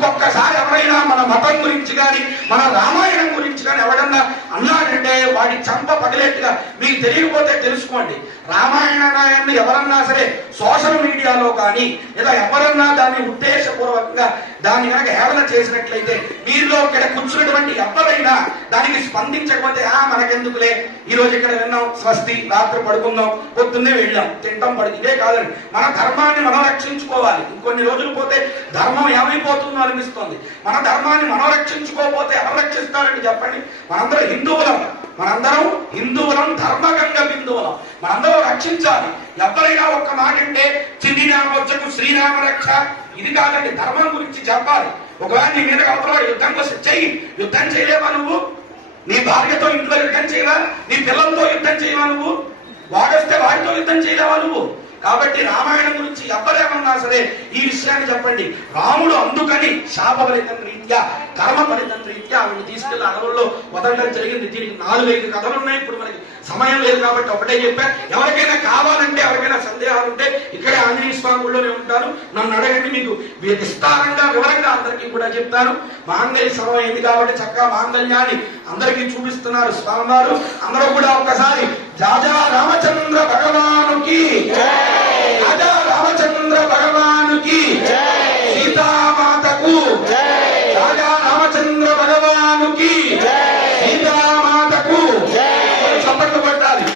ఇంకొకసారి ఎవరైనా మన మతం గురించి కానీ మన రామాయణం గురించి కానీ ఎవడన్నా అన్నాడంటే వాడి చంప పగిలేట్టుగా మీకు తెలియకపోతే తెలుసుకోండి. రామాయణాన్ని ఎవరన్నా సరే సోషల్ మీడియాలో కానీ లేదా ఎవరన్నా దాన్ని ఉద్దేశపూర్వకంగా దాన్ని కనుక హేళన చేసినట్లయితే మీలో ఇక్కడ కూర్చున్నటువంటి ఎవరైనా దానికి స్పందించకపోతే మనకెందుకులే, ఈ రోజు ఇక్కడ విన్నాం, స్వస్తి, రాత్రి పడుకుందాం, పొద్దున్నే వెళ్ళాం, తింటాం, పడి ఇదే కాదండి. మన ధర్మాన్ని మనం రక్షించుకోవాలి. ఇంకొన్ని రోజులు పోతే ధర్మం ఏమైపోతుందో అనిపిస్తుంది. మన ధర్మాన్ని మనం రక్షించుకోకపోతే ఎవరు రక్షిస్తారండి చెప్పండి? మనందరం హిందువులం, ధర్మగంగ బిందువులం. మనందరం రక్షించాలి. ఎవరైనా ఒక్క మాట అంటే చిన్నినామొచ్చకు శ్రీరామ రక్ష, ఇది కాదండి. ధర్మం గురించి చెప్పాలి. ఒకవేళ నీ మీద అవతల యుద్ధం కోసం చెయ్యి. యుద్ధం చేయలేవా నువ్వు? నీ భార్యతో ఇంట్లో యుద్ధం చేయవా? నీ పిల్లలతో యుద్ధం చేయవా నువ్వు? వాడొస్తే వాడితో యుద్ధం చేయలేవా నువ్వు? కాబట్టి రామాయణం గురించి ఎవరేమన్నా సరే ఈ విషయాన్ని చెప్పండి. రాముడు అందుకని శాప ఫలితం రీత్యా, కర్మ ఫలితం రీత్యా ఆవిడ తీసుకెళ్లి అడవుల్లో వదలడం జరిగింది. దీనికి 4-5 కథలు ఉన్నాయి. ఇప్పుడు మనకి సమయం లేదు కాబట్టి ఒకటే చెప్పా. ఎవరికైనా కావాలంటే, ఎవరికైనా సందేహాలు ఉంటే ఇక్కడే ఆంజనేయ స్వామి గుడిలోనే ఉంటాను, నన్ను అడగండి. మీకు విస్తారంగా వివరంగా అందరికీ కూడా చెప్తాను. మాంగళ్య సమయం అయింది కాబట్టి చక్కగా మాంగళ్యాన్ని అందరికీ చూపిస్తున్నారు స్వామివారు. అందరూ కూడా ఒక్కసారి రాజా రామచంద్ర భగవానుకి, రాజా రామచంద్ర భగవాను